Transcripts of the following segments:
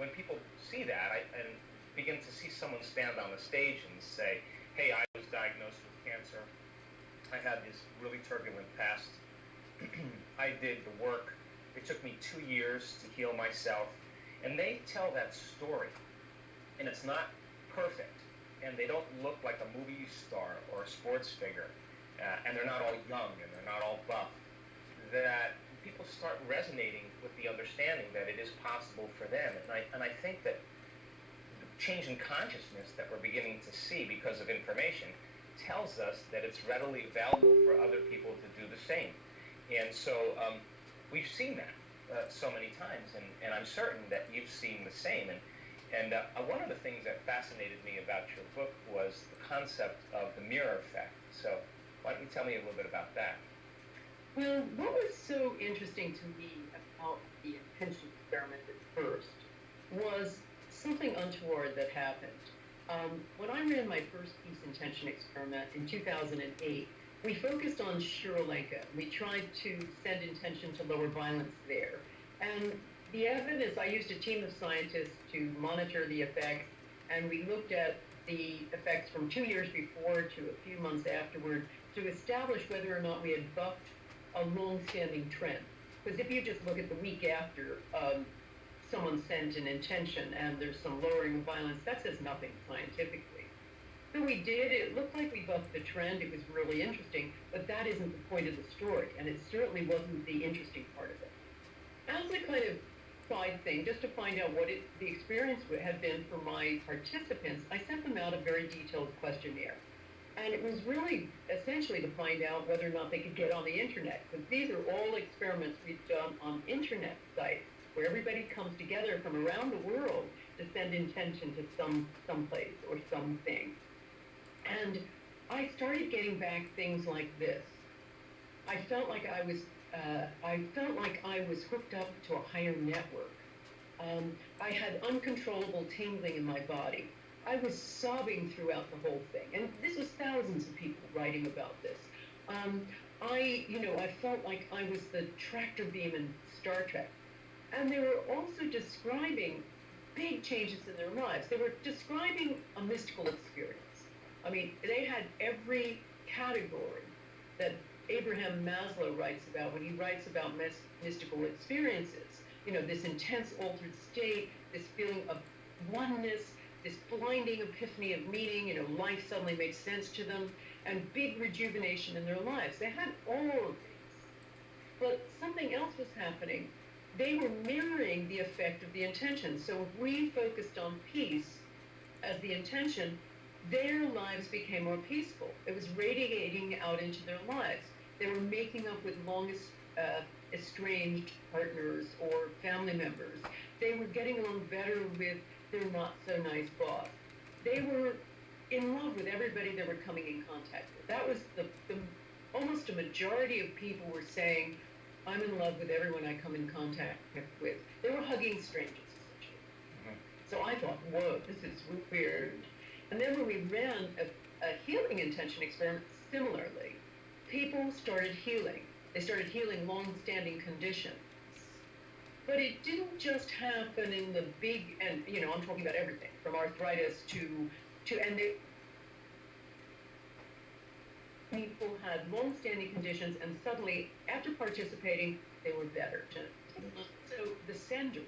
when people see that, and begin to see someone stand on the stage and say, "Hey, I was diagnosed with cancer. I had this really turbulent past. I did the work. It took me 2 years to heal myself." And they tell that story, and it's not perfect, and they don't look like a movie star or a sports figure, and they're not all young and they're not all buff. That people start resonating with the understanding that it is possible for them, and I think that the change in consciousness that we're beginning to see because of information tells us that it's readily available for other people to do the same. And so we've seen that so many times, and I'm certain that you've seen the same. And one of the things that fascinated me about your book was the concept of the mirror effect. So why don't you tell me a little bit about that? Well, what was so interesting to me about the intention experiment at first was something untoward that happened. When I ran my first peace intention experiment in 2008, we focused on Sri Lanka. We tried to send intention to lower violence there. And the evidence, I used a team of scientists to monitor the effects, and we looked at the effects from 2 years before to a few months afterward to establish whether or not we had bucked a long-standing trend. Because if you just look at the week after someone sent an intention and there's some lowering of violence, that says nothing scientifically. So we did, it looked like we bucked the trend, it was really interesting, but that isn't the point of the story, and it certainly wasn't the interesting part of it. As a kind of side thing, just to find out what the experience had been for my participants, I sent them out a very detailed questionnaire. And it was really essentially to find out whether or not they could get on the internet, because these are all experiments we've done on internet sites where everybody comes together from around the world to send intention to some place or something. And I started getting back things like this. I felt like I was hooked up to a higher network. I had uncontrollable tingling in my body. I was sobbing throughout the whole thing, and this was thousands of people writing about this. I felt like I was the tractor beam in Star Trek, and they were also describing big changes in their lives. They were describing a mystical experience. I mean, they had every category that Abraham Maslow writes about when he writes about mystical experiences. This intense altered state, this feeling of oneness, this blinding epiphany of meaning, life suddenly makes sense to them, and big rejuvenation in their lives. They had all of these. But something else was happening. They were mirroring the effect of the intention. So if we focused on peace as the intention, their lives became more peaceful. It was radiating out into their lives. They were making up with estranged partners or family members. They were getting along better with their not-so-nice boss. They were in love with everybody they were coming in contact with. That was almost a majority of people were saying, I'm in love with everyone I come in contact with. They were hugging strangers, essentially. Mm-hmm. So I thought, whoa, this is weird. And then when we ran a healing intention experiment, similarly, people started healing. They started healing long-standing conditions. But it didn't just happen in the big, and I'm talking about everything, from arthritis to people had long-standing conditions, and suddenly, after participating, they were better. So the senders,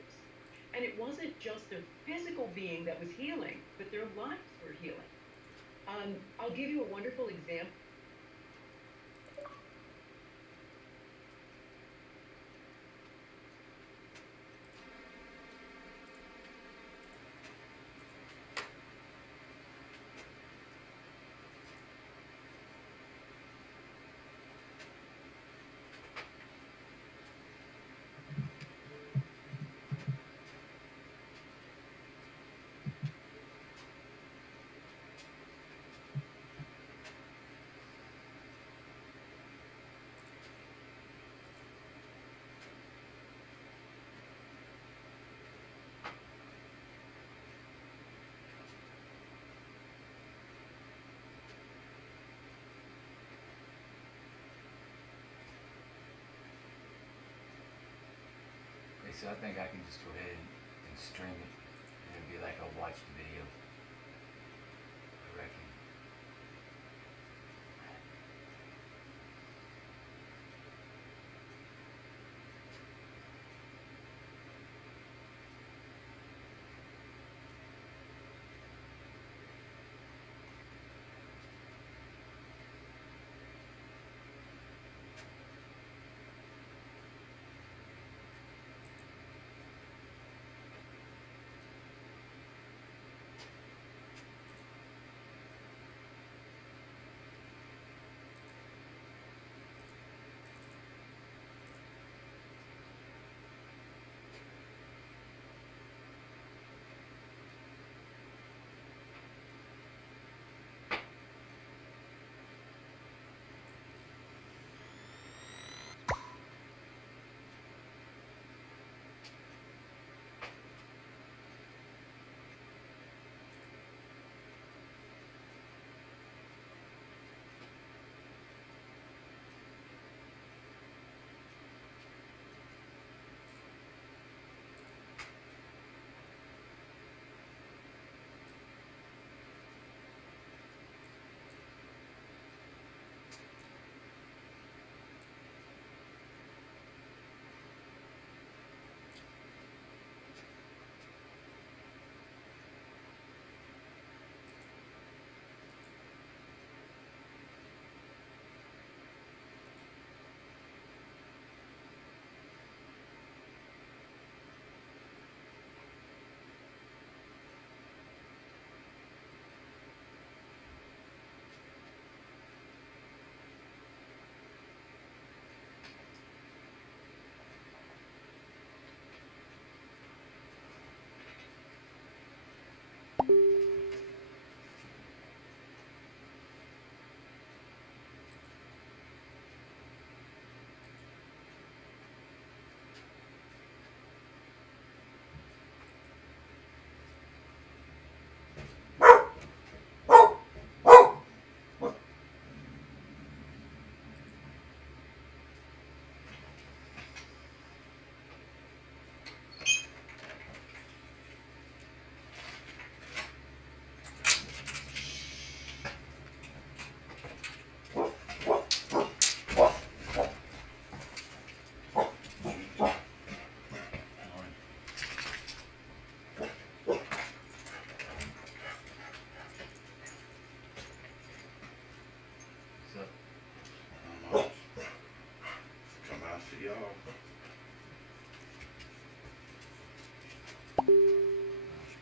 and it wasn't just their physical being that was healing, but their lives were healing. I'll give you a wonderful example. So I think I can just go ahead and can stream it, and it'd be like a watched video. I reckon.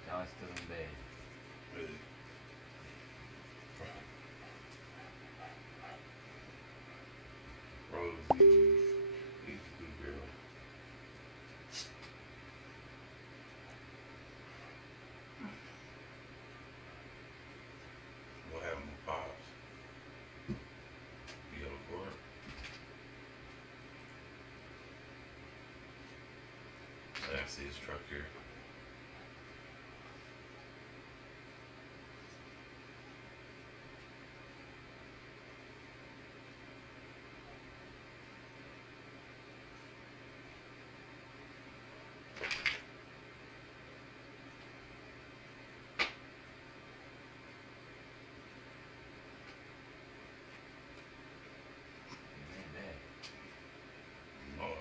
John's still in bed. Really? Rosie, he's a good girl. What happened with Pops? You go to court? I see his truck here. Oh,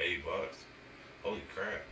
$8. Holy crap.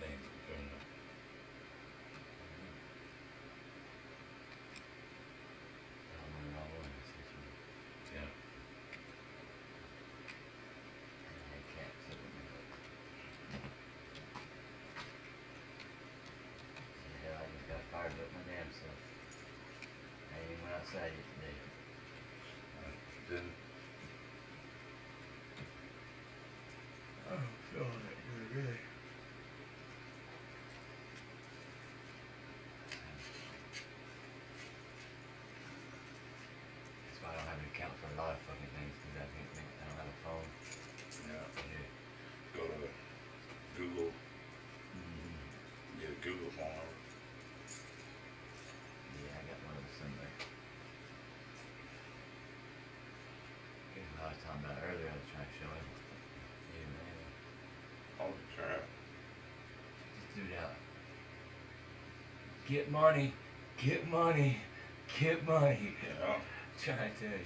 It ain't good enough. Yeah. I just got fired up my damn self. I even went outside yesterday. Then talking about earlier, I was trying to show him. Yeah, man. Holy crap. Just do that. Get money, get money, get money. Yeah. Trying to tell you.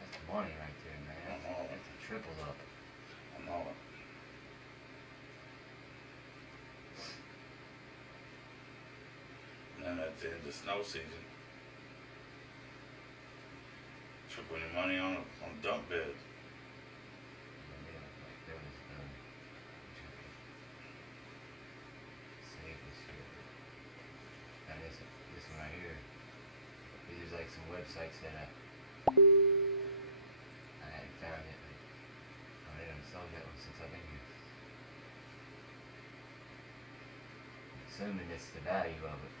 That's money right there, man. That's a triple up. I know it. And then at the end of snow season, triple your money on dump beds. Yeah, like there was save this here. And this one right here. There's like some websites that I hadn't found it. I haven't installed that one since I've been here. I'm assuming it's the value of it.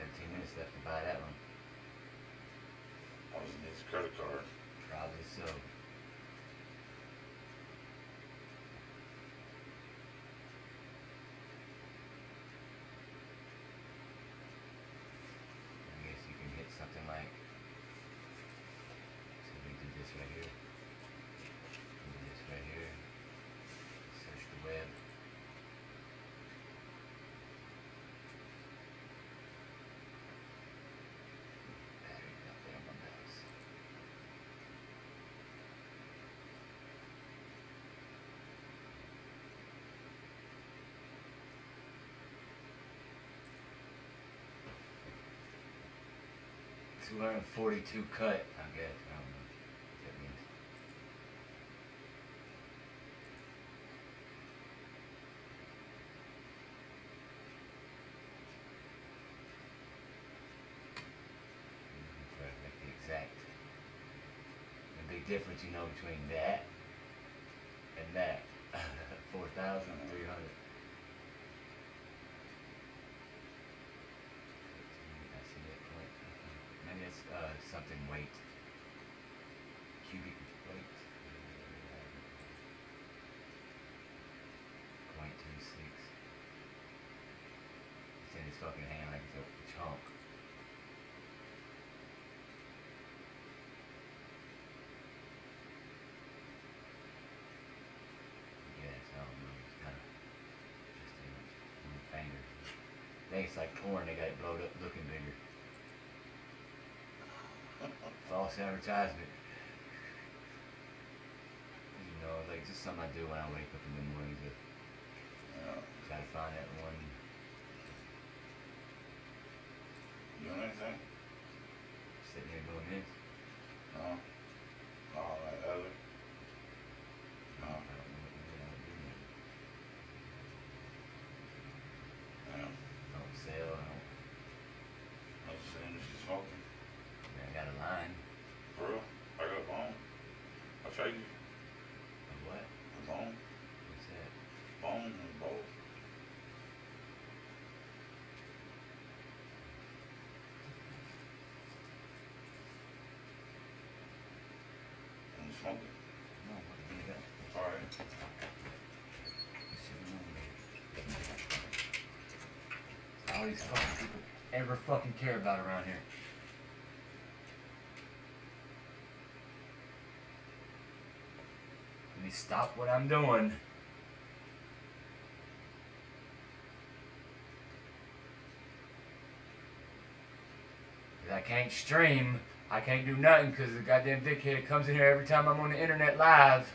13 minutes left to buy that one. I was in his credit card. Probably so. I guess you can hit something like. So we do this right here. Do this right here. Search the web. Battery got there on my mouse. $242 cut, I guess. I don't know what that means. Try to make the exact. The big difference, you know, between that and that. 4,300. I see that point. Maybe it's something weight. Cubic weight. 0.26. It's in his fucking hand like it's a chunk. Yes, I don't know. It's kind of just one finger. I think it's like corn. They got it blowed up, looking bigger. False advertisement. You know, like just something I do when I wake up in the morning to Yeah. try to find that one. Doing anything? Sitting here doing this. No. All that other. I No. don't know what the hell I'm doing. Yeah. I don't sell. I don't. I was saying that she's smoking. I got a line. For real? I got a bone. I'll trade you A what? a bone. What's that? Bone and bowl. these fucking people ever fucking care about around here. Let me stop what I'm doing. I can't stream. I can't do nothing because the goddamn dickhead comes in here every time I'm on the internet live.